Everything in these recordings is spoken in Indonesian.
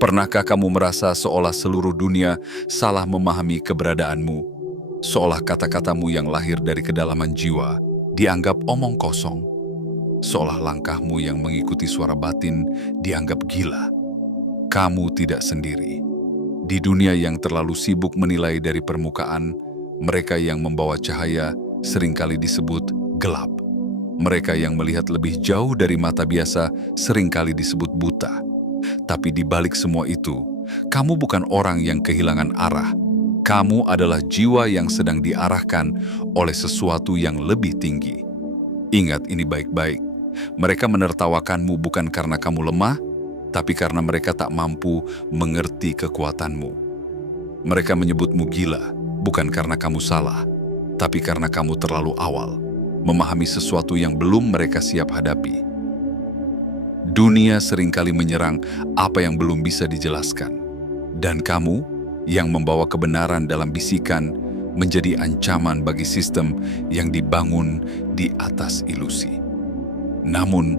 Pernahkah kamu merasa seolah seluruh dunia salah memahami keberadaanmu? Seolah kata-katamu yang lahir dari kedalaman jiwa dianggap omong kosong. Seolah langkahmu yang mengikuti suara batin dianggap gila. Kamu tidak sendiri. Di dunia yang terlalu sibuk menilai dari permukaan, mereka yang membawa cahaya seringkali disebut gelap. Mereka yang melihat lebih jauh dari mata biasa seringkali disebut buta. Tapi di balik semua itu, kamu bukan orang yang kehilangan arah. Kamu adalah jiwa yang sedang diarahkan oleh sesuatu yang lebih tinggi. Ingat ini baik-baik. Mereka menertawakanmu bukan karena kamu lemah, tapi karena mereka tak mampu mengerti kekuatanmu. Mereka menyebutmu gila, bukan karena kamu salah, tapi karena kamu terlalu awal memahami sesuatu yang belum mereka siap hadapi. Dunia seringkali menyerang apa yang belum bisa dijelaskan. Dan kamu yang membawa kebenaran dalam bisikan menjadi ancaman bagi sistem yang dibangun di atas ilusi. Namun,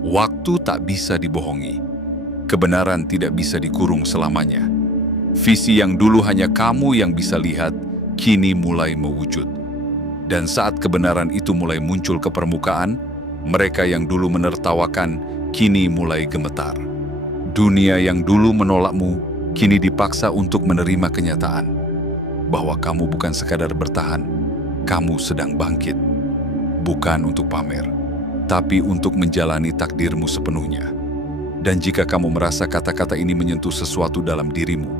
waktu tak bisa dibohongi. Kebenaran tidak bisa dikurung selamanya. Visi yang dulu hanya kamu yang bisa lihat, kini mulai mewujud. Dan saat kebenaran itu mulai muncul ke permukaan, mereka yang dulu menertawakan, kini mulai gemetar. Dunia yang dulu menolakmu, kini dipaksa untuk menerima kenyataan bahwa kamu bukan sekadar bertahan, kamu sedang bangkit. Bukan untuk pamer, tapi untuk menjalani takdirmu sepenuhnya. Dan jika kamu merasa kata-kata ini menyentuh sesuatu dalam dirimu,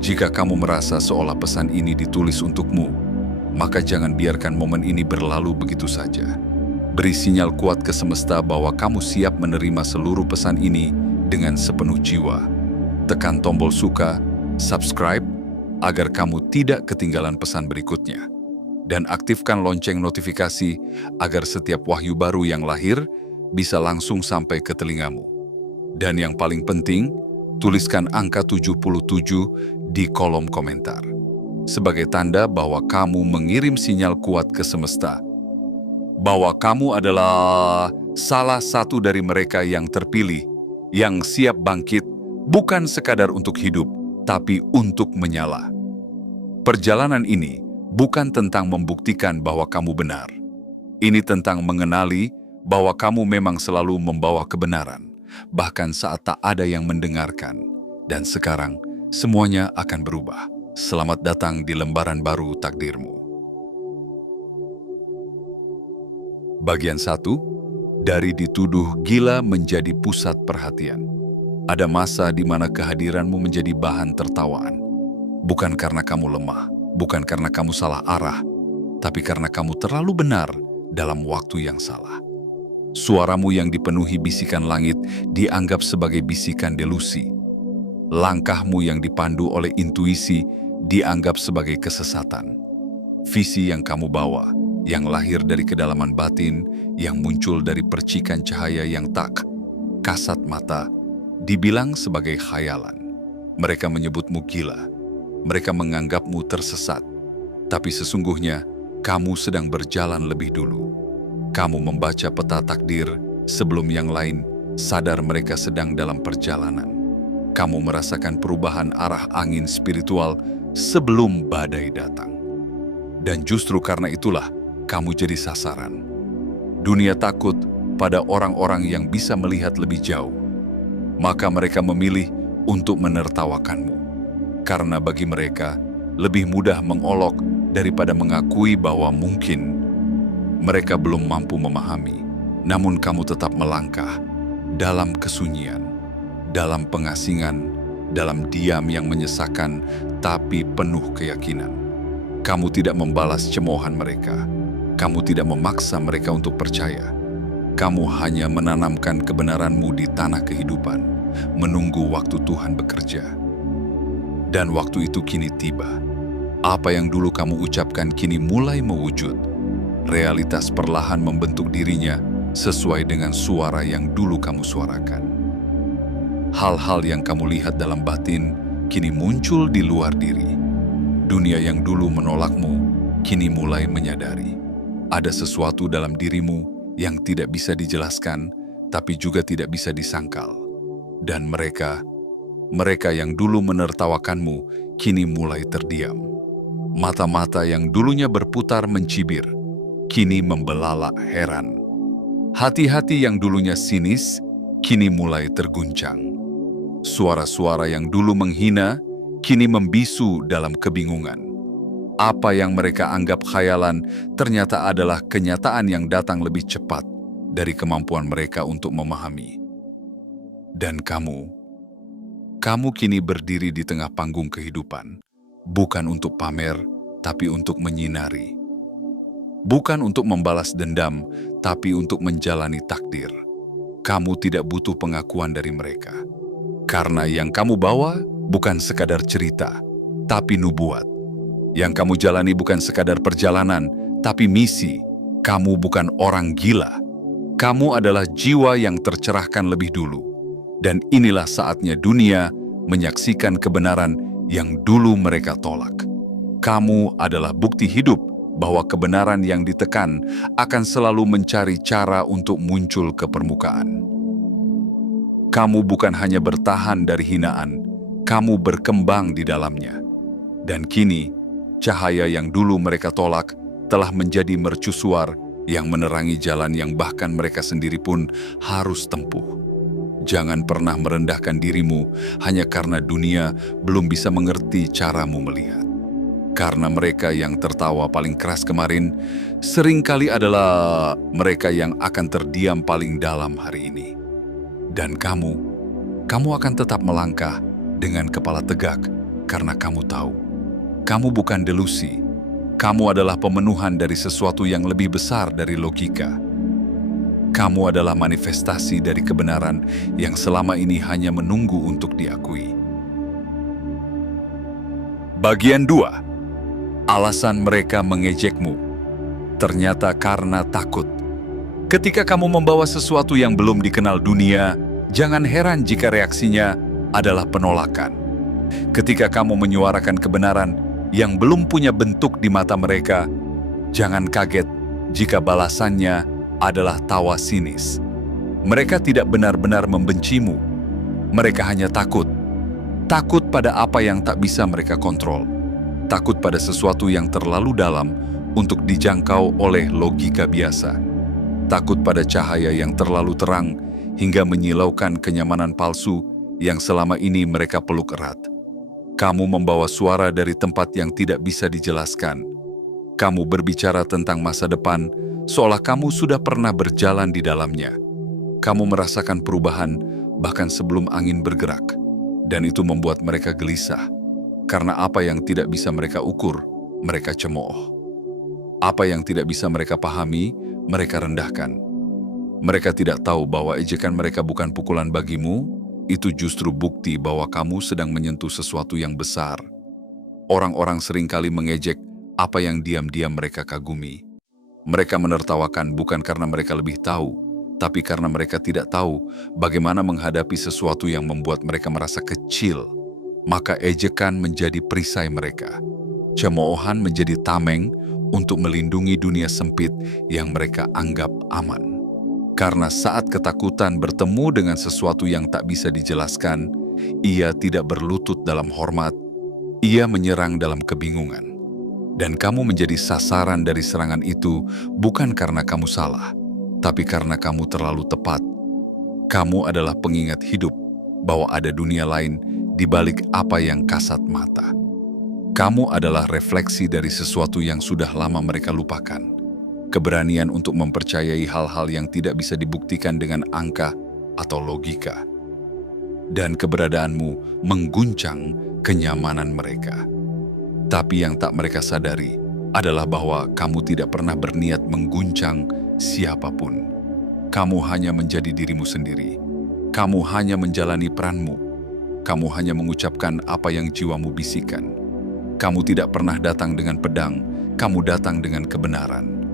jika kamu merasa seolah pesan ini ditulis untukmu, maka jangan biarkan momen ini berlalu begitu saja. Beri sinyal kuat ke semesta bahwa kamu siap menerima seluruh pesan ini dengan sepenuh jiwa. Tekan tombol suka, subscribe, agar kamu tidak ketinggalan pesan berikutnya. Dan aktifkan lonceng notifikasi agar setiap wahyu baru yang lahir bisa langsung sampai ke telingamu. Dan yang paling penting, tuliskan angka 77 di kolom komentar. Sebagai tanda bahwa kamu mengirim sinyal kuat ke semesta, bahwa kamu adalah salah satu dari mereka yang terpilih, yang siap bangkit, bukan sekadar untuk hidup, tapi untuk menyala. Perjalanan ini bukan tentang membuktikan bahwa kamu benar. Ini tentang mengenali bahwa kamu memang selalu membawa kebenaran, bahkan saat tak ada yang mendengarkan. Dan sekarang, semuanya akan berubah. Selamat datang di lembaran baru takdirmu. Bagian 1, dari dituduh gila menjadi pusat perhatian. Ada masa di mana kehadiranmu menjadi bahan tertawaan. Bukan karena kamu lemah, bukan karena kamu salah arah, tapi karena kamu terlalu benar dalam waktu yang salah. Suaramu yang dipenuhi bisikan langit dianggap sebagai bisikan delusi. Langkahmu yang dipandu oleh intuisi dianggap sebagai kesesatan. Visi yang kamu bawa, yang lahir dari kedalaman batin, yang muncul dari percikan cahaya yang tak kasat mata, dibilang sebagai khayalan. Mereka menyebutmu gila. Mereka menganggapmu tersesat. Tapi sesungguhnya, kamu sedang berjalan lebih dulu. Kamu membaca peta takdir sebelum yang lain sadar mereka sedang dalam perjalanan. Kamu merasakan perubahan arah angin spiritual sebelum badai datang. Dan justru karena itulah, kamu jadi sasaran. Dunia takut pada orang-orang yang bisa melihat lebih jauh. Maka mereka memilih untuk menertawakanmu. Karena bagi mereka, lebih mudah mengolok daripada mengakui bahwa mungkin mereka belum mampu memahami. Namun kamu tetap melangkah dalam kesunyian, dalam pengasingan, dalam diam yang menyesakan tapi penuh keyakinan. Kamu tidak membalas cemoohan mereka. Kamu tidak memaksa mereka untuk percaya. Kamu hanya menanamkan kebenaranmu di tanah kehidupan, menunggu waktu Tuhan bekerja. Dan waktu itu kini tiba. Apa yang dulu kamu ucapkan kini mulai mewujud. Realitas perlahan membentuk dirinya sesuai dengan suara yang dulu kamu suarakan. Hal-hal yang kamu lihat dalam batin kini muncul di luar diri. Dunia yang dulu menolakmu kini mulai menyadari. Ada sesuatu dalam dirimu yang tidak bisa dijelaskan, tapi juga tidak bisa disangkal. Dan mereka Mereka yang dulu menertawakanmu kini mulai terdiam. Mata-mata yang dulunya berputar mencibir, kini membelalak heran. Hati-hati yang dulunya sinis, kini mulai terguncang. Suara-suara yang dulu menghina, kini membisu dalam kebingungan. Apa yang mereka anggap khayalan ternyata adalah kenyataan yang datang lebih cepat dari kemampuan mereka untuk memahami. Dan kamu kini berdiri di tengah panggung kehidupan, bukan untuk pamer, tapi untuk menyinari. Bukan untuk membalas dendam, tapi untuk menjalani takdir. Kamu tidak butuh pengakuan dari mereka. Karena yang kamu bawa bukan sekadar cerita, tapi nubuat. Yang kamu jalani bukan sekadar perjalanan, tapi misi. Kamu bukan orang gila. Kamu adalah jiwa yang tercerahkan lebih dulu. Dan inilah saatnya dunia menyaksikan kebenaran yang dulu mereka tolak. Kamu adalah bukti hidup bahwa kebenaran yang ditekan akan selalu mencari cara untuk muncul ke permukaan. Kamu bukan hanya bertahan dari hinaan, kamu berkembang di dalamnya. Dan kini, cahaya yang dulu mereka tolak telah menjadi mercusuar yang menerangi jalan yang bahkan mereka sendiri pun harus tempuh. Jangan pernah merendahkan dirimu hanya karena dunia belum bisa mengerti caramu melihat. Karena mereka yang tertawa paling keras kemarin, seringkali adalah mereka yang akan terdiam paling dalam hari ini. Dan kamu akan tetap melangkah dengan kepala tegak karena kamu tahu. Kamu bukan delusi, kamu adalah pemenuhan dari sesuatu yang lebih besar dari logika. Kamu adalah manifestasi dari kebenaran yang selama ini hanya menunggu untuk diakui. Bagian 2. Alasan mereka mengejekmu. Ternyata karena takut. Ketika kamu membawa sesuatu yang belum dikenal dunia, jangan heran jika reaksinya adalah penolakan. Ketika kamu menyuarakan kebenaran yang belum punya bentuk di mata mereka, jangan kaget jika balasannya adalah tawa sinis. Mereka tidak benar-benar membencimu. Mereka hanya takut. Takut pada apa yang tak bisa mereka kontrol. Takut pada sesuatu yang terlalu dalam untuk dijangkau oleh logika biasa. Takut pada cahaya yang terlalu terang hingga menyilaukan kenyamanan palsu yang selama ini mereka peluk erat. Kamu membawa suara dari tempat yang tidak bisa dijelaskan. Kamu berbicara tentang masa depan seolah kamu sudah pernah berjalan di dalamnya. Kamu merasakan perubahan bahkan sebelum angin bergerak. Dan itu membuat mereka gelisah. Karena apa yang tidak bisa mereka ukur, mereka cemooh. Apa yang tidak bisa mereka pahami, mereka rendahkan. Mereka tidak tahu bahwa ejekan mereka bukan pukulan bagimu, itu justru bukti bahwa kamu sedang menyentuh sesuatu yang besar. Orang-orang seringkali mengejek apa yang diam-diam mereka kagumi. Mereka menertawakan bukan karena mereka lebih tahu, tapi karena mereka tidak tahu bagaimana menghadapi sesuatu yang membuat mereka merasa kecil. Maka ejekan menjadi perisai mereka. Cemoohan menjadi tameng untuk melindungi dunia sempit yang mereka anggap aman. Karena saat ketakutan bertemu dengan sesuatu yang tak bisa dijelaskan, ia tidak berlutut dalam hormat, ia menyerang dalam kebingungan. Dan kamu menjadi sasaran dari serangan itu bukan karena kamu salah, tapi karena kamu terlalu tepat. Kamu adalah pengingat hidup bahwa ada dunia lain di balik apa yang kasat mata. Kamu adalah refleksi dari sesuatu yang sudah lama mereka lupakan. Keberanian untuk mempercayai hal-hal yang tidak bisa dibuktikan dengan angka atau logika. Dan keberadaanmu mengguncang kenyamanan mereka. Tapi yang tak mereka sadari adalah bahwa kamu tidak pernah berniat mengguncang siapapun. Kamu hanya menjadi dirimu sendiri. Kamu hanya menjalani peranmu. Kamu hanya mengucapkan apa yang jiwamu bisikan. Kamu tidak pernah datang dengan pedang, kamu datang dengan kebenaran.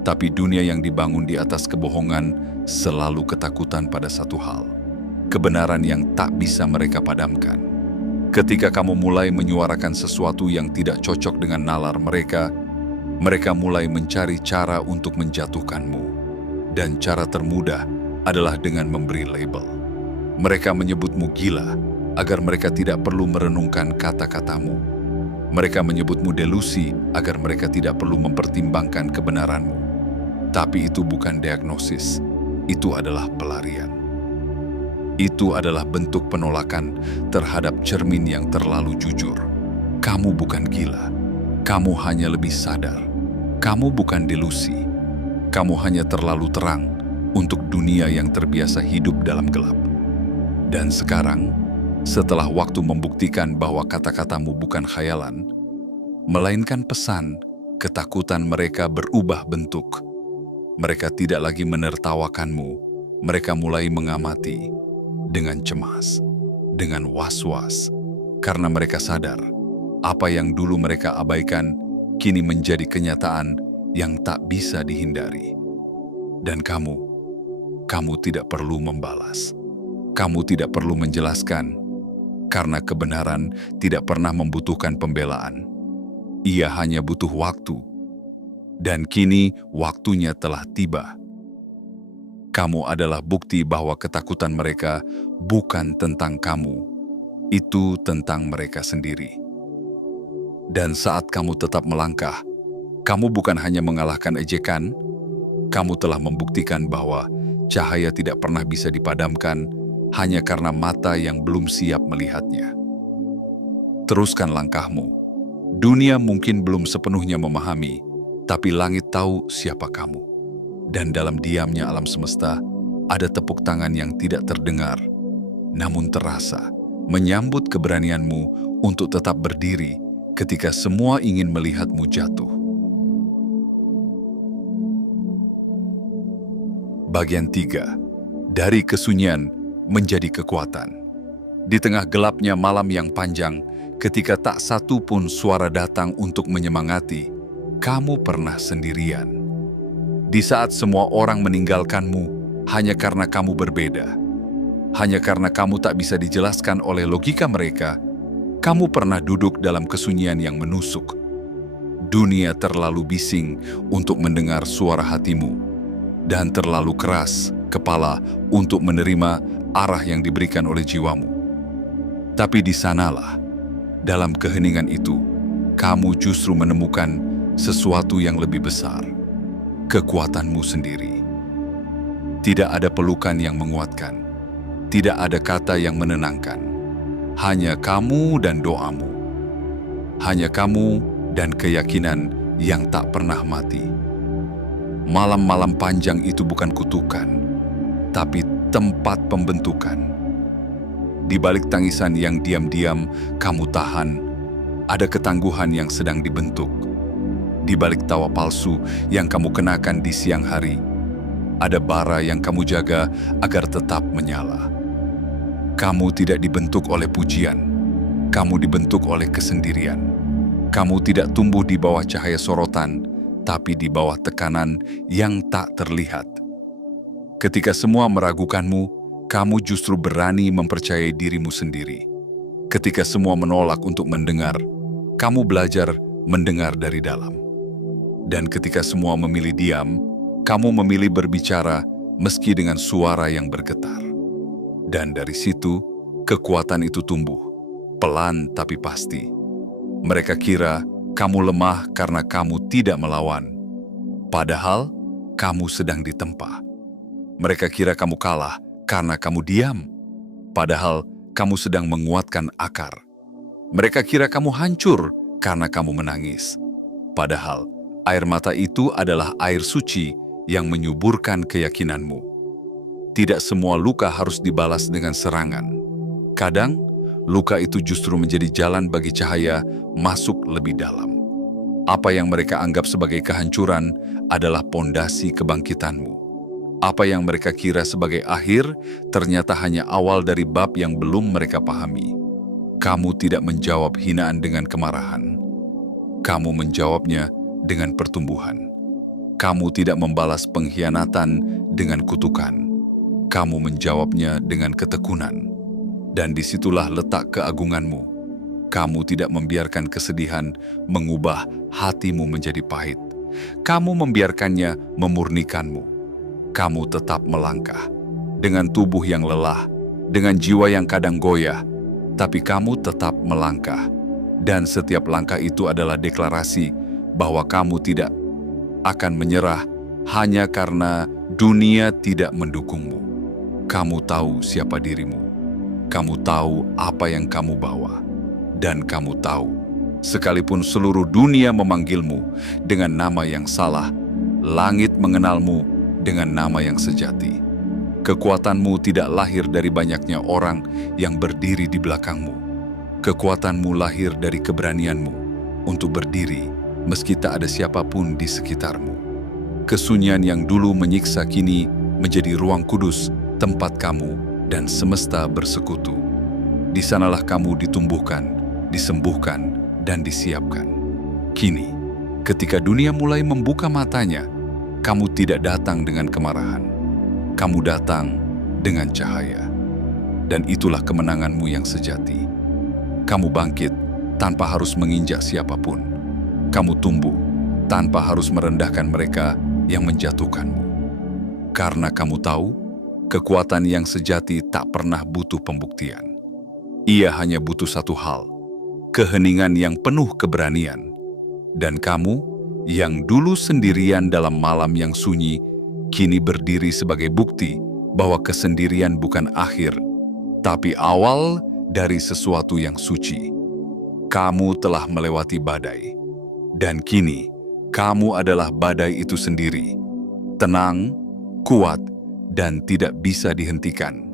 Tapi dunia yang dibangun di atas kebohongan selalu ketakutan pada satu hal. Kebenaran yang tak bisa mereka padamkan. Ketika kamu mulai menyuarakan sesuatu yang tidak cocok dengan nalar mereka, mereka mulai mencari cara untuk menjatuhkanmu. Dan cara termudah adalah dengan memberi label. Mereka menyebutmu gila, agar mereka tidak perlu merenungkan kata-katamu. Mereka menyebutmu delusi agar mereka tidak perlu mempertimbangkan kebenaranmu. Tapi itu bukan diagnosis, itu adalah pelarian. Itu adalah bentuk penolakan terhadap cermin yang terlalu jujur. Kamu bukan gila, kamu hanya lebih sadar. Kamu bukan delusi, kamu hanya terlalu terang untuk dunia yang terbiasa hidup dalam gelap. Dan sekarang, setelah waktu membuktikan bahwa kata-katamu bukan khayalan, melainkan pesan, ketakutan mereka berubah bentuk. Mereka tidak lagi menertawakanmu, mereka mulai mengamati dengan cemas, dengan was-was, karena mereka sadar apa yang dulu mereka abaikan kini menjadi kenyataan yang tak bisa dihindari. Dan kamu tidak perlu membalas. Kamu tidak perlu menjelaskan, karena kebenaran tidak pernah membutuhkan pembelaan. Ia hanya butuh waktu. Dan kini waktunya telah tiba. Kamu adalah bukti bahwa ketakutan mereka bukan tentang kamu. Itu tentang mereka sendiri. Dan saat kamu tetap melangkah, kamu bukan hanya mengalahkan ejekan, kamu telah membuktikan bahwa cahaya tidak pernah bisa dipadamkan hanya karena mata yang belum siap melihatnya. Teruskan langkahmu. Dunia mungkin belum sepenuhnya memahami, tapi langit tahu siapa kamu. Dan dalam diamnya alam semesta, ada tepuk tangan yang tidak terdengar, namun terasa, menyambut keberanianmu untuk tetap berdiri ketika semua ingin melihatmu jatuh. Bagian 3. Dari kesunyian menjadi kekuatan. Di tengah gelapnya malam yang panjang, ketika tak satu pun suara datang untuk menyemangati, kamu pernah sendirian. Di saat semua orang meninggalkanmu hanya karena kamu berbeda, hanya karena kamu tak bisa dijelaskan oleh logika mereka, kamu pernah duduk dalam kesunyian yang menusuk. Dunia terlalu bising untuk mendengar suara hatimu, dan terlalu keras kepala untuk menerima arah yang diberikan oleh jiwamu. Tapi di sanalah, dalam keheningan itu, kamu justru menemukan sesuatu yang lebih besar, kekuatanmu sendiri. Tidak ada pelukan yang menguatkan, tidak ada kata yang menenangkan. Hanya kamu dan doamu. Hanya kamu dan keyakinan yang tak pernah mati. Malam-malam panjang itu bukan kutukan, tapi tempat pembentukan. Di balik tangisan yang diam-diam kamu tahan, ada ketangguhan yang sedang dibentuk. Di balik tawa palsu yang kamu kenakan di siang hari, ada bara yang kamu jaga agar tetap menyala. Kamu tidak dibentuk oleh pujian, kamu dibentuk oleh kesendirian. Kamu tidak tumbuh di bawah cahaya sorotan, tapi di bawah tekanan yang tak terlihat. Ketika semua meragukanmu, kamu justru berani mempercayai dirimu sendiri. Ketika semua menolak untuk mendengar, kamu belajar mendengar dari dalam. Dan ketika semua memilih diam, kamu memilih berbicara meski dengan suara yang bergetar. Dan dari situ, kekuatan itu tumbuh, pelan tapi pasti. Mereka kira kamu lemah karena kamu tidak melawan. Padahal, kamu sedang ditempa. Mereka kira kamu kalah karena kamu diam. Padahal, kamu sedang menguatkan akar. Mereka kira kamu hancur karena kamu menangis. Padahal, air mata itu adalah air suci yang menyuburkan keyakinanmu. Tidak semua luka harus dibalas dengan serangan. Kadang, luka itu justru menjadi jalan bagi cahaya masuk lebih dalam. Apa yang mereka anggap sebagai kehancuran adalah pondasi kebangkitanmu. Apa yang mereka kira sebagai akhir ternyata hanya awal dari bab yang belum mereka pahami. Kamu tidak menjawab hinaan dengan kemarahan. Kamu menjawabnya dengan pertumbuhan. Kamu tidak membalas pengkhianatan dengan kutukan. Kamu menjawabnya dengan ketekunan. Dan disitulah letak keagunganmu. Kamu tidak membiarkan kesedihan mengubah hatimu menjadi pahit. Kamu membiarkannya memurnikanmu. Kamu tetap melangkah. Dengan tubuh yang lelah, dengan jiwa yang kadang goyah, tapi kamu tetap melangkah. Dan setiap langkah itu adalah deklarasi bahwa kamu tidak akan menyerah hanya karena dunia tidak mendukungmu. Kamu tahu siapa dirimu. Kamu tahu apa yang kamu bawa. Dan kamu tahu, sekalipun seluruh dunia memanggilmu dengan nama yang salah, langit mengenalmu dengan nama yang sejati. Kekuatanmu tidak lahir dari banyaknya orang yang berdiri di belakangmu. Kekuatanmu lahir dari keberanianmu untuk berdiri meski tak ada siapapun di sekitarmu. Kesunyian yang dulu menyiksa kini menjadi ruang kudus, tempat kamu dan semesta bersekutu. Di sanalah kamu ditumbuhkan, disembuhkan, dan disiapkan. Kini, ketika dunia mulai membuka matanya, kamu tidak datang dengan kemarahan. Kamu datang dengan cahaya. Dan itulah kemenanganmu yang sejati. Kamu bangkit tanpa harus menginjak siapapun. Kamu tumbuh tanpa harus merendahkan mereka yang menjatuhkanmu. Karena kamu tahu, kekuatan yang sejati tak pernah butuh pembuktian. Ia hanya butuh satu hal, keheningan yang penuh keberanian. Dan kamu, yang dulu sendirian dalam malam yang sunyi, kini berdiri sebagai bukti bahwa kesendirian bukan akhir, tapi awal dari sesuatu yang suci. Kamu telah melewati badai, dan kini kamu adalah badai itu sendiri. Tenang, kuat, dan tidak bisa dihentikan.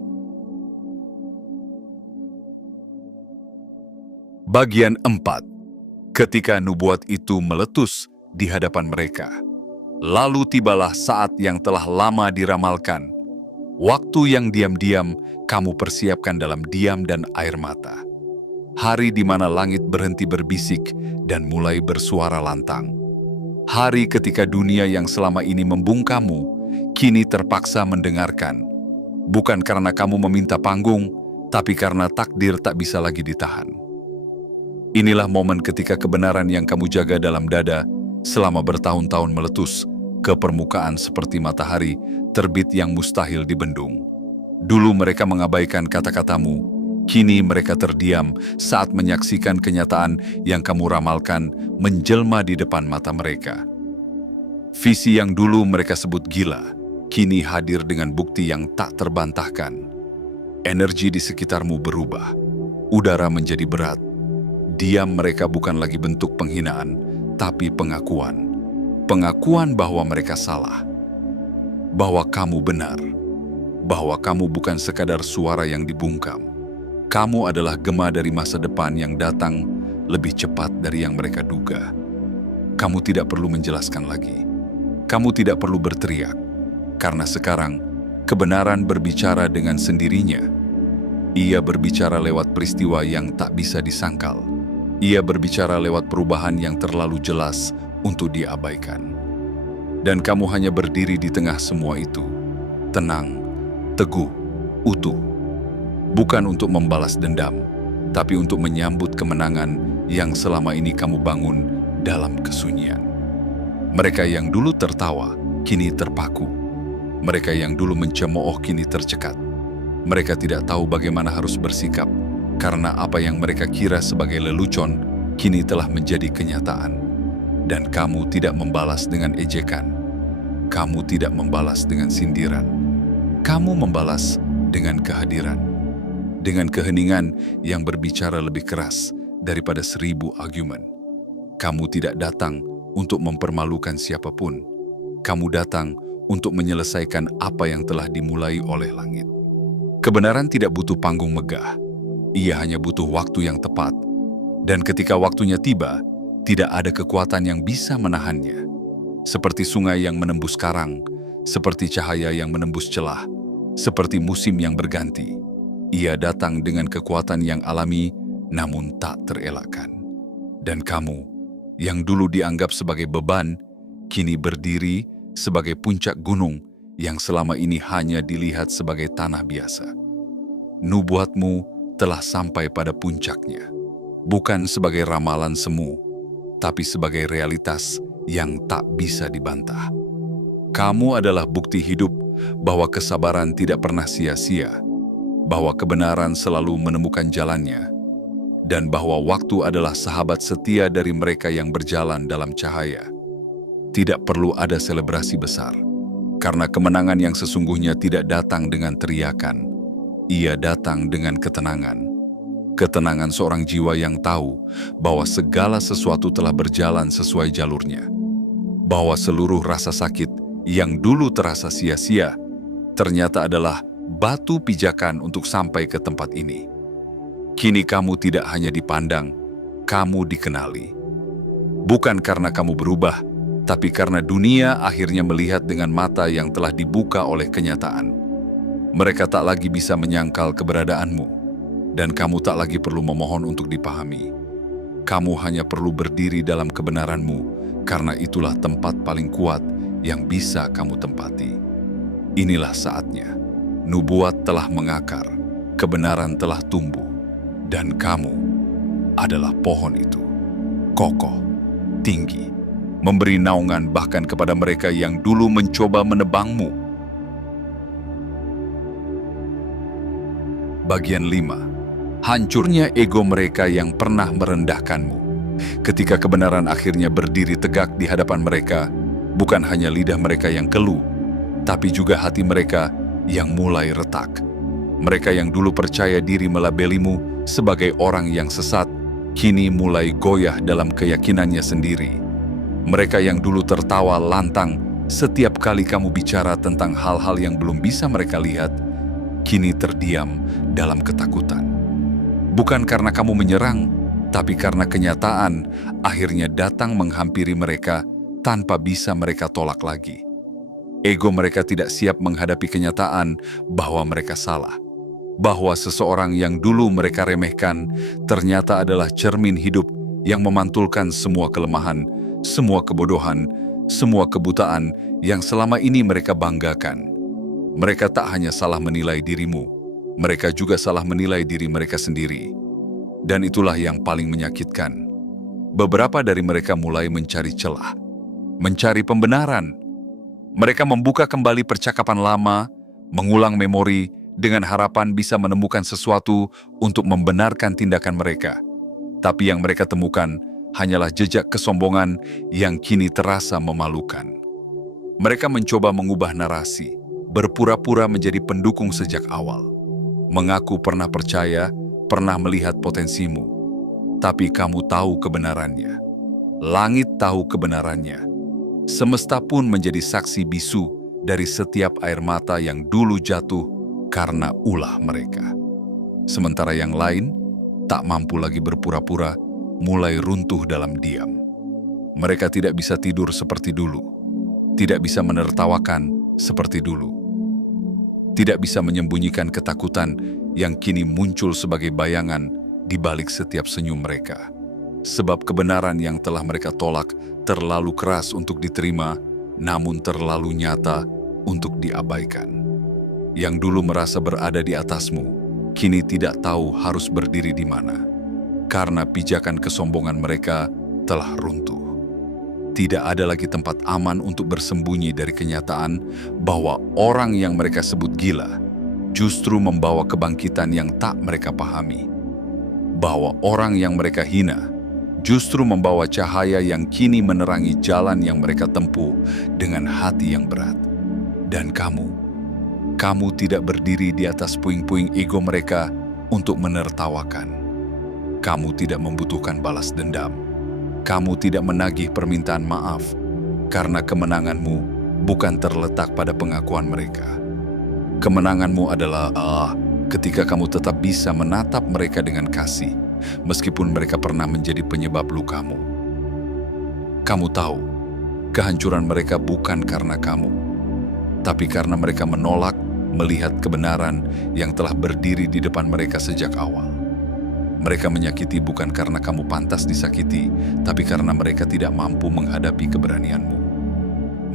Bagian 4. Ketika nubuat itu meletus di hadapan mereka, lalu tibalah saat yang telah lama diramalkan. Waktu yang diam-diam kamu persiapkan dalam diam dan air mata. Hari di mana langit berhenti berbisik dan mulai bersuara lantang. Hari ketika dunia yang selama ini membungkamu, kini terpaksa mendengarkan. Bukan karena kamu meminta panggung, tapi karena takdir tak bisa lagi ditahan. Inilah momen ketika kebenaran yang kamu jaga dalam dada selama bertahun-tahun meletus ke permukaan seperti matahari terbit yang mustahil dibendung. Dulu mereka mengabaikan kata-katamu, kini mereka terdiam saat menyaksikan kenyataan yang kamu ramalkan menjelma di depan mata mereka. Visi yang dulu mereka sebut gila, kini hadir dengan bukti yang tak terbantahkan. Energi di sekitarmu berubah, udara menjadi berat. Diam mereka bukan lagi bentuk penghinaan, tapi pengakuan. Pengakuan bahwa mereka salah, bahwa kamu benar, bahwa kamu bukan sekadar suara yang dibungkam. Kamu adalah gema dari masa depan yang datang lebih cepat dari yang mereka duga. Kamu tidak perlu menjelaskan lagi. Kamu tidak perlu berteriak, karena sekarang kebenaran berbicara dengan sendirinya. Ia berbicara lewat peristiwa yang tak bisa disangkal. Ia berbicara lewat perubahan yang terlalu jelas untuk diabaikan. Dan kamu hanya berdiri di tengah semua itu, tenang, teguh, utuh. Bukan untuk membalas dendam, tapi untuk menyambut kemenangan yang selama ini kamu bangun dalam kesunyian. Mereka yang dulu tertawa, kini terpaku. Mereka yang dulu mencemooh, kini tercekat. Mereka tidak tahu bagaimana harus bersikap, karena apa yang mereka kira sebagai lelucon, kini telah menjadi kenyataan. Dan kamu tidak membalas dengan ejekan. Kamu tidak membalas dengan sindiran. Kamu membalas dengan kehadiran. Dengan keheningan yang berbicara lebih keras daripada 1000 argumen. Kamu tidak datang untuk mempermalukan siapapun. Kamu datang untuk menyelesaikan apa yang telah dimulai oleh langit. Kebenaran tidak butuh panggung megah. Ia hanya butuh waktu yang tepat. Dan ketika waktunya tiba, tidak ada kekuatan yang bisa menahannya. Seperti sungai yang menembus karang, seperti cahaya yang menembus celah, seperti musim yang berganti. Ia datang dengan kekuatan yang alami, namun tak terelakkan. Dan kamu, yang dulu dianggap sebagai beban, kini berdiri sebagai puncak gunung yang selama ini hanya dilihat sebagai tanah biasa. Nubuatmu telah sampai pada puncaknya, bukan sebagai ramalan semu, tapi sebagai realitas yang tak bisa dibantah. Kamu adalah bukti hidup bahwa kesabaran tidak pernah sia-sia. bahwa kebenaran selalu menemukan jalannya, dan bahwa waktu adalah sahabat setia dari mereka yang berjalan dalam cahaya. Tidak perlu ada selebrasi besar, karena kemenangan yang sesungguhnya tidak datang dengan teriakan. Ia datang dengan ketenangan. Ketenangan seorang jiwa yang tahu bahwa segala sesuatu telah berjalan sesuai jalurnya. Bahwa seluruh rasa sakit yang dulu terasa sia-sia, ternyata adalah batu pijakan untuk sampai ke tempat ini. Kini kamu tidak hanya dipandang, kamu dikenali. Bukan karena kamu berubah, tapi karena dunia akhirnya melihat dengan mata yang telah dibuka oleh kenyataan. Mereka tak lagi bisa menyangkal keberadaanmu, dan kamu tak lagi perlu memohon untuk dipahami. Kamu hanya perlu berdiri dalam kebenaranmu, karena itulah tempat paling kuat yang bisa kamu tempati. Inilah saatnya. Nubuat telah mengakar, kebenaran telah tumbuh, dan kamu adalah pohon itu. Kokoh, tinggi, memberi naungan bahkan kepada mereka yang dulu mencoba menebangmu. Bagian 5. Hancurnya ego mereka yang pernah merendahkanmu. Ketika kebenaran akhirnya berdiri tegak di hadapan mereka, bukan hanya lidah mereka yang keluh, tapi juga hati mereka yang mulai retak. Mereka yang dulu percaya diri melabelimu sebagai orang yang sesat, kini mulai goyah dalam keyakinannya sendiri. Mereka yang dulu tertawa lantang setiap kali kamu bicara tentang hal-hal yang belum bisa mereka lihat, kini terdiam dalam ketakutan. Bukan karena kamu menyerang, tapi karena kenyataan akhirnya datang menghampiri mereka tanpa bisa mereka tolak lagi. Ego mereka tidak siap menghadapi kenyataan bahwa mereka salah. Bahwa seseorang yang dulu mereka remehkan ternyata adalah cermin hidup yang memantulkan semua kelemahan, semua kebodohan, semua kebutaan yang selama ini mereka banggakan. Mereka tak hanya salah menilai dirimu, mereka juga salah menilai diri mereka sendiri. Dan itulah yang paling menyakitkan. Beberapa dari mereka mulai mencari celah, mencari pembenaran. Mereka membuka kembali percakapan lama, mengulang memori dengan harapan bisa menemukan sesuatu untuk membenarkan tindakan mereka. Tapi yang mereka temukan hanyalah jejak kesombongan yang kini terasa memalukan. Mereka mencoba mengubah narasi, berpura-pura menjadi pendukung sejak awal. Mengaku pernah percaya, pernah melihat potensimu. Tapi kamu tahu kebenarannya. Langit tahu kebenarannya. Semesta pun menjadi saksi bisu dari setiap air mata yang dulu jatuh karena ulah mereka. Sementara yang lain tak mampu lagi berpura-pura, mulai runtuh dalam diam. Mereka tidak bisa tidur seperti dulu, tidak bisa menertawakan seperti dulu, tidak bisa menyembunyikan ketakutan yang kini muncul sebagai bayangan di balik setiap senyum mereka. Sebab kebenaran yang telah mereka tolak terlalu keras untuk diterima, namun terlalu nyata untuk diabaikan. Yang dulu merasa berada di atasmu, kini tidak tahu harus berdiri di mana. Karena pijakan kesombongan mereka telah runtuh. Tidak ada lagi tempat aman untuk bersembunyi dari kenyataan bahwa orang yang mereka sebut gila justru membawa kebangkitan yang tak mereka pahami. Bahwa orang yang mereka hina justru membawa cahaya yang kini menerangi jalan yang mereka tempuh dengan hati yang berat. Dan kamu tidak berdiri di atas puing-puing ego mereka untuk menertawakan. Kamu tidak membutuhkan balas dendam. Kamu tidak menagih permintaan maaf, karena kemenanganmu bukan terletak pada pengakuan mereka. Kemenanganmu adalah ketika kamu tetap bisa menatap mereka dengan kasih, meskipun mereka pernah menjadi penyebab lukamu. Kamu tahu, kehancuran mereka bukan karena kamu, tapi karena mereka menolak melihat kebenaran yang telah berdiri di depan mereka sejak awal. Mereka menyakiti bukan karena kamu pantas disakiti, tapi karena mereka tidak mampu menghadapi keberanianmu.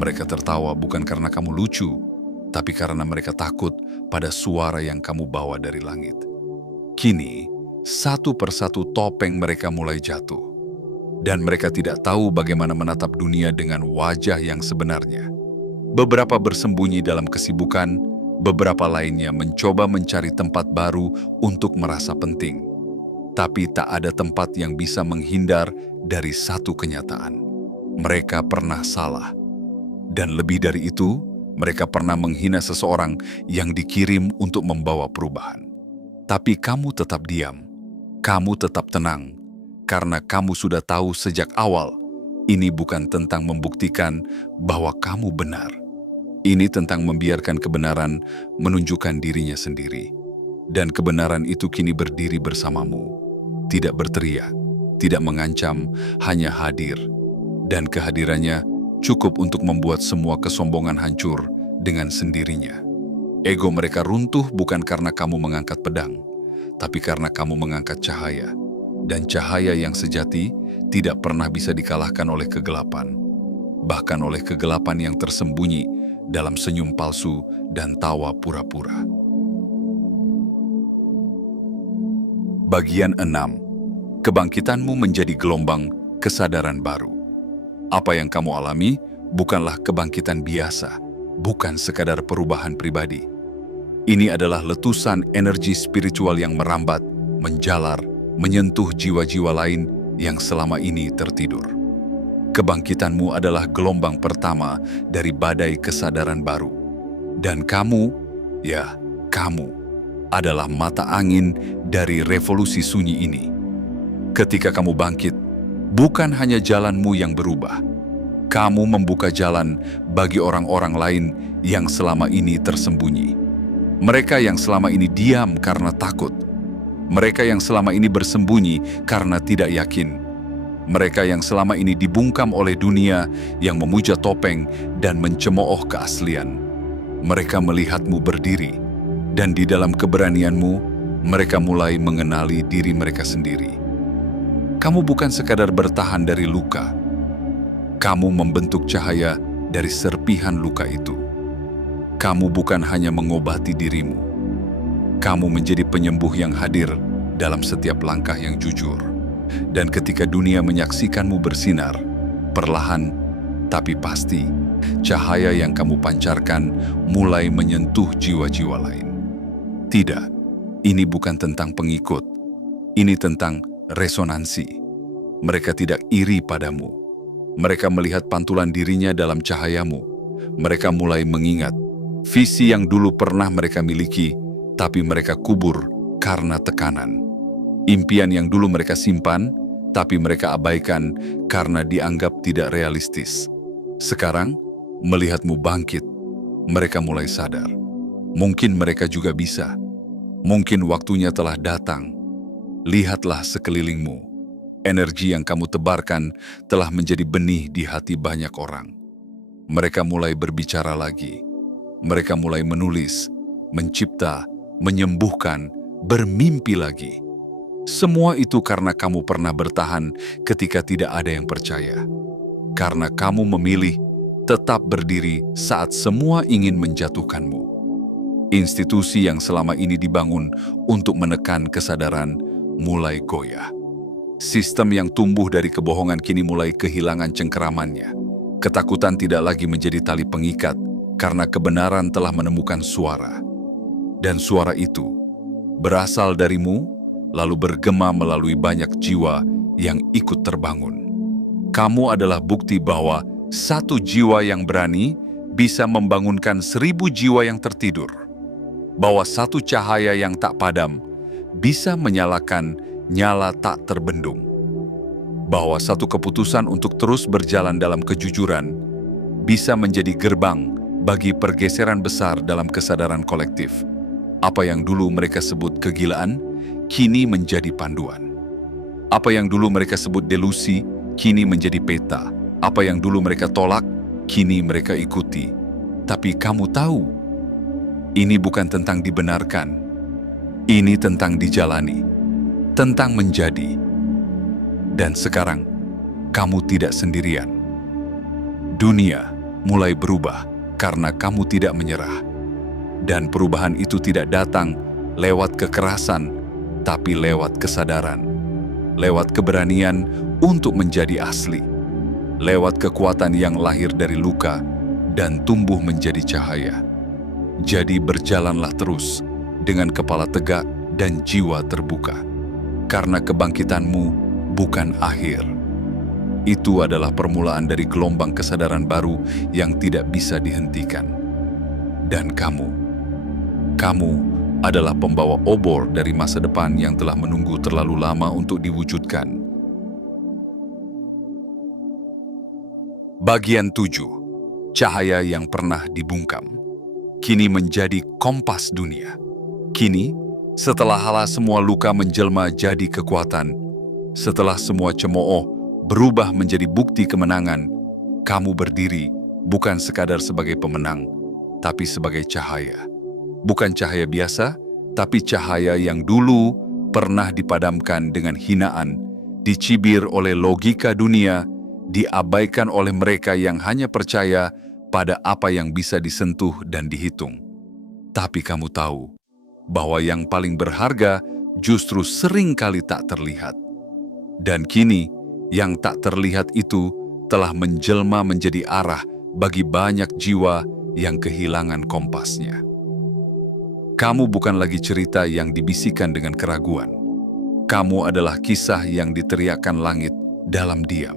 Mereka tertawa bukan karena kamu lucu, tapi karena mereka takut pada suara yang kamu bawa dari langit. Kini, satu persatu topeng mereka mulai jatuh, dan mereka tidak tahu bagaimana menatap dunia dengan wajah yang sebenarnya. Beberapa bersembunyi dalam kesibukan, Beberapa lainnya mencoba mencari tempat baru untuk merasa penting. Tapi tak ada tempat yang bisa menghindar dari satu kenyataan. Mereka pernah salah. Dan lebih dari itu, mereka pernah menghina seseorang yang dikirim untuk membawa perubahan. Tapi kamu tetap diam. Kamu tetap tenang. Karena kamu sudah tahu sejak awal, ini bukan tentang membuktikan bahwa kamu benar. Ini tentang membiarkan kebenaran menunjukkan dirinya sendiri. Dan kebenaran itu kini berdiri bersamamu. Tidak berteriak, tidak mengancam, hanya hadir. Dan kehadirannya cukup untuk membuat semua kesombongan hancur dengan sendirinya. Ego mereka runtuh bukan karena kamu mengangkat pedang, tapi karena kamu mengangkat cahaya. Dan cahaya yang sejati tidak pernah bisa dikalahkan oleh kegelapan. Bahkan oleh kegelapan yang tersembunyi dalam senyum palsu dan tawa pura-pura. Bagian 6. Kebangkitanmu menjadi gelombang kesadaran baru. Apa yang kamu alami bukanlah kebangkitan biasa, bukan sekadar perubahan pribadi. Ini adalah letusan energi spiritual yang merambat, menjalar, menyentuh jiwa-jiwa lain yang selama ini tertidur. Kebangkitanmu adalah gelombang pertama dari badai kesadaran baru. Dan kamu, ya kamu, adalah mata angin dari revolusi sunyi ini. Ketika kamu bangkit, bukan hanya jalanmu yang berubah. Kamu membuka jalan bagi orang-orang lain yang selama ini tersembunyi. Mereka yang selama ini diam karena takut. Mereka yang selama ini bersembunyi karena tidak yakin. Mereka yang selama ini dibungkam oleh dunia yang memuja topeng dan mencemooh keaslian. Mereka melihatmu berdiri, dan di dalam keberanianmu, mereka mulai mengenali diri mereka sendiri. Kamu bukan sekadar bertahan dari luka. Kamu membentuk cahaya dari serpihan luka itu. Kamu bukan hanya mengobati dirimu. Kamu menjadi penyembuh yang hadir dalam setiap langkah yang jujur. Dan ketika dunia menyaksikanmu bersinar, perlahan tapi pasti, cahaya yang kamu pancarkan mulai menyentuh jiwa-jiwa lain. Tidak, ini bukan tentang pengikut. Ini tentang resonansi. Mereka tidak iri padamu. Mereka melihat pantulan dirinya dalam cahayamu. Mereka mulai mengingat visi yang dulu pernah mereka miliki, tapi mereka kubur karena tekanan. Impian yang dulu mereka simpan, tapi mereka abaikan karena dianggap tidak realistis. Sekarang, melihatmu bangkit, mereka mulai sadar. Mungkin mereka juga bisa. Mungkin waktunya telah datang. Lihatlah sekelilingmu. Energi yang kamu tebarkan telah menjadi benih di hati banyak orang. Mereka mulai berbicara lagi. Mereka mulai menulis, mencipta, menyembuhkan, bermimpi lagi. Semua itu karena kamu pernah bertahan ketika tidak ada yang percaya. Karena kamu memilih tetap berdiri saat semua ingin menjatuhkanmu. Institusi yang selama ini dibangun untuk menekan kesadaran mulai goyah. Sistem yang tumbuh dari kebohongan kini mulai kehilangan cengkeramannya. Ketakutan tidak lagi menjadi tali pengikat karena kebenaran telah menemukan suara. Dan suara itu berasal darimu, lalu bergema melalui banyak jiwa yang ikut terbangun. Kamu adalah bukti bahwa satu jiwa yang berani bisa membangunkan 1000 jiwa yang tertidur. Bahwa satu cahaya yang tak padam bisa menyalakan nyala tak terbendung. Bahwa satu keputusan untuk terus berjalan dalam kejujuran bisa menjadi gerbang bagi pergeseran besar dalam kesadaran kolektif. Apa yang dulu mereka sebut kegilaan, kini menjadi panduan. Apa yang dulu mereka sebut delusi, kini menjadi peta. Apa yang dulu mereka tolak, kini mereka ikuti. Tapi kamu tahu, ini bukan tentang dibenarkan. Ini tentang dijalani, tentang menjadi. Dan sekarang, kamu tidak sendirian. Dunia mulai berubah karena kamu tidak menyerah. Dan perubahan itu tidak datang lewat kekerasan, tapi lewat kesadaran, lewat keberanian untuk menjadi asli, lewat kekuatan yang lahir dari luka dan tumbuh menjadi cahaya. Jadi berjalanlah terus dengan kepala tegak dan jiwa terbuka, karena kebangkitanmu bukan akhir. Itu adalah permulaan dari gelombang kesadaran baru yang tidak bisa dihentikan. Dan kamu adalah pembawa obor dari masa depan yang telah menunggu terlalu lama untuk diwujudkan. Bagian 7. Cahaya yang pernah dibungkam kini menjadi kompas dunia. Kini, setelah halah semua luka menjelma jadi kekuatan, setelah semua cemooh berubah menjadi bukti kemenangan, kamu berdiri bukan sekadar sebagai pemenang, tapi sebagai cahaya. Bukan cahaya biasa, tapi cahaya yang dulu pernah dipadamkan dengan hinaan, dicibir oleh logika dunia, diabaikan oleh mereka yang hanya percaya pada apa yang bisa disentuh dan dihitung. Tapi kamu tahu bahwa yang paling berharga justru sering kali tak terlihat. Dan kini, yang tak terlihat itu telah menjelma menjadi arah bagi banyak jiwa yang kehilangan kompasnya. Kamu bukan lagi cerita yang dibisikkan dengan keraguan. Kamu adalah kisah yang diteriakkan langit dalam diam.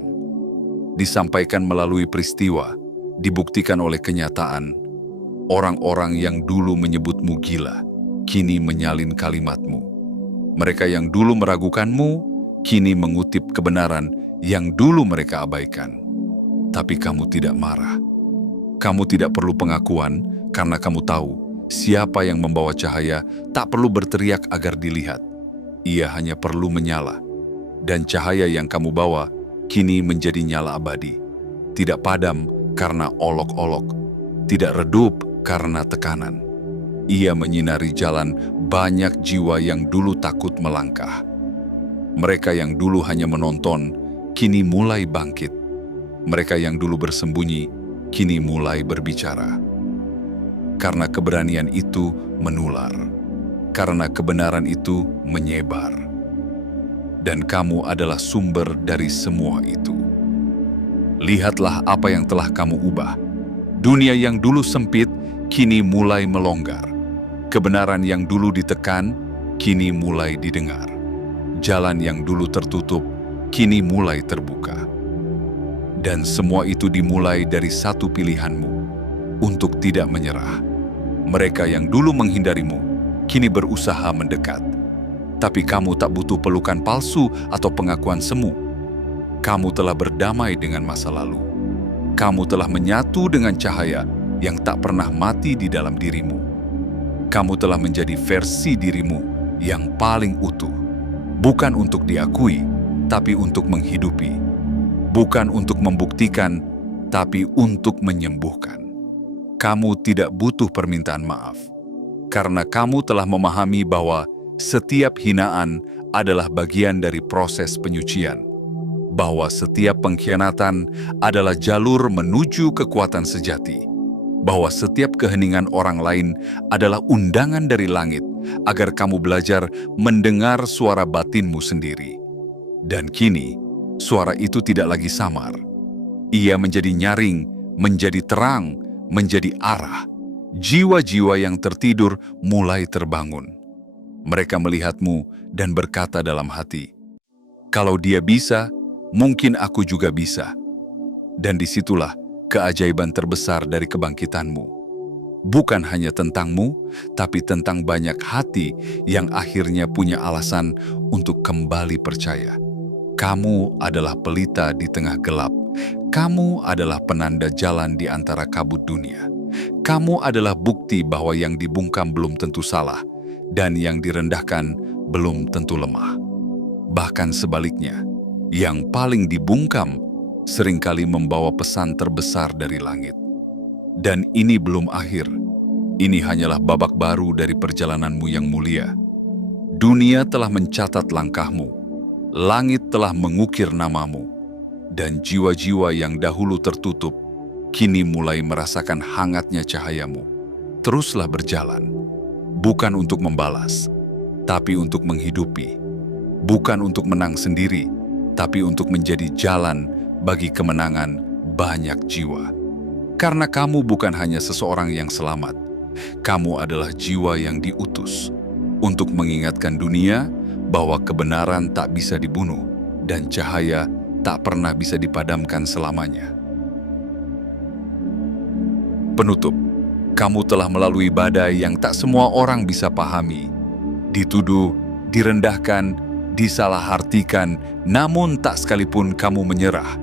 Disampaikan melalui peristiwa, dibuktikan oleh kenyataan. Orang-orang yang dulu menyebutmu gila, kini menyalin kalimatmu. Mereka yang dulu meragukanmu, kini mengutip kebenaran yang dulu mereka abaikan. Tapi kamu tidak marah. Kamu tidak perlu pengakuan karena kamu tahu siapa yang membawa cahaya tak perlu berteriak agar dilihat. Ia hanya perlu menyala. Dan cahaya yang kamu bawa kini menjadi nyala abadi. Tidak padam karena olok-olok, tidak redup karena tekanan. Ia menyinari jalan banyak jiwa yang dulu takut melangkah. Mereka yang dulu hanya menonton, kini mulai bangkit. Mereka yang dulu bersembunyi, kini mulai berbicara. Karena keberanian itu menular. Karena kebenaran itu menyebar. Dan kamu adalah sumber dari semua itu. Lihatlah apa yang telah kamu ubah. Dunia yang dulu sempit, kini mulai melonggar. Kebenaran yang dulu ditekan, kini mulai didengar. Jalan yang dulu tertutup, kini mulai terbuka. Dan semua itu dimulai dari satu pilihanmu, untuk tidak menyerah. Mereka yang dulu menghindarimu, kini berusaha mendekat. Tapi kamu tak butuh pelukan palsu atau pengakuan semu. Kamu telah berdamai dengan masa lalu. Kamu telah menyatu dengan cahaya yang tak pernah mati di dalam dirimu. Kamu telah menjadi versi dirimu yang paling utuh. Bukan untuk diakui, tapi untuk menghidupi. Bukan untuk membuktikan, tapi untuk menyembuhkan. Kamu tidak butuh permintaan maaf. Karena kamu telah memahami bahwa setiap hinaan adalah bagian dari proses penyucian. Bahwa setiap pengkhianatan adalah jalur menuju kekuatan sejati. Bahwa setiap keheningan orang lain adalah undangan dari langit agar kamu belajar mendengar suara batinmu sendiri. Dan kini, suara itu tidak lagi samar. Ia menjadi nyaring, menjadi terang, menjadi arah. Jiwa-jiwa yang tertidur mulai terbangun. Mereka melihatmu dan berkata dalam hati, "Kalau dia bisa, mungkin aku juga bisa." Dan disitulah keajaiban terbesar dari kebangkitanmu. Bukan hanya tentangmu, tapi tentang banyak hati yang akhirnya punya alasan untuk kembali percaya. Kamu adalah pelita di tengah gelap. Kamu adalah penanda jalan di antara kabut dunia. Kamu adalah bukti bahwa yang dibungkam belum tentu salah, dan yang direndahkan belum tentu lemah. Bahkan sebaliknya, yang paling dibungkam seringkali membawa pesan terbesar dari langit. Dan ini belum akhir. Ini hanyalah babak baru dari perjalananmu yang mulia. Dunia telah mencatat langkahmu. Langit telah mengukir namamu. Dan jiwa-jiwa yang dahulu tertutup, kini mulai merasakan hangatnya cahayamu. Teruslah berjalan. Bukan untuk membalas, tapi untuk menghidupi. Bukan untuk menang sendiri, tapi untuk menjadi jalan bagi kemenangan banyak jiwa. Karena kamu bukan hanya seseorang yang selamat, Kamu adalah jiwa yang diutus untuk mengingatkan dunia bahwa kebenaran tak bisa dibunuh dan cahaya tak pernah bisa dipadamkan selamanya. Penutup, kamu telah melalui badai yang tak semua orang bisa pahami. Dituduh, direndahkan, disalahartikan, namun tak sekalipun kamu menyerah.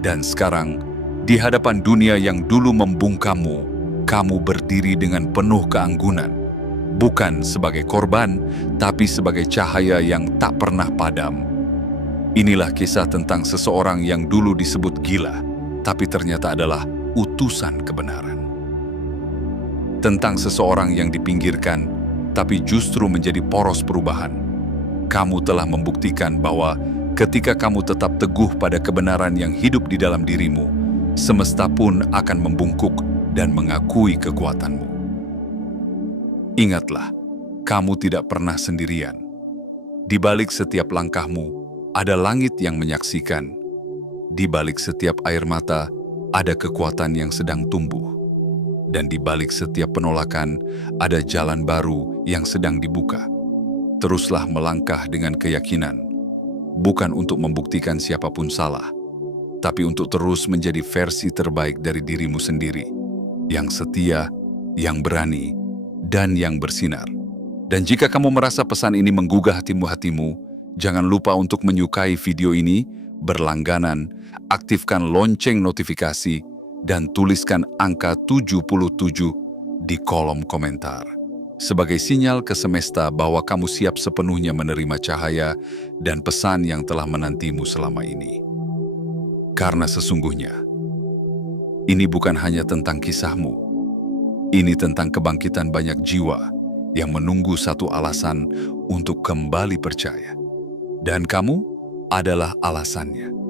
Dan sekarang, di hadapan dunia yang dulu membungkammu, kamu berdiri dengan penuh keanggunan. Bukan sebagai korban, tapi sebagai cahaya yang tak pernah padam. Inilah kisah tentang seseorang yang dulu disebut gila, tapi ternyata adalah utusan kebenaran. Tentang seseorang yang dipinggirkan, tapi justru menjadi poros perubahan. Kamu telah membuktikan bahwa ketika kamu tetap teguh pada kebenaran yang hidup di dalam dirimu, semesta pun akan membungkuk dan mengakui kekuatanmu. Ingatlah, kamu tidak pernah sendirian. Di balik setiap langkahmu, ada langit yang menyaksikan. Di balik setiap air mata, ada kekuatan yang sedang tumbuh. Dan di balik setiap penolakan, ada jalan baru yang sedang dibuka. Teruslah melangkah dengan keyakinan, bukan untuk membuktikan siapapun salah, tapi untuk terus menjadi versi terbaik dari dirimu sendiri, yang setia, yang berani, dan yang bersinar. Dan jika kamu merasa pesan ini menggugah hatimu, jangan lupa untuk menyukai video ini, berlangganan, aktifkan lonceng notifikasi, dan tuliskan angka 77 di kolom komentar. Sebagai sinyal ke semesta bahwa kamu siap sepenuhnya menerima cahaya dan pesan yang telah menantimu selama ini. Karena sesungguhnya, ini bukan hanya tentang kisahmu. Ini tentang kebangkitan banyak jiwa yang menunggu satu alasan untuk kembali percaya. Dan kamu adalah alasannya.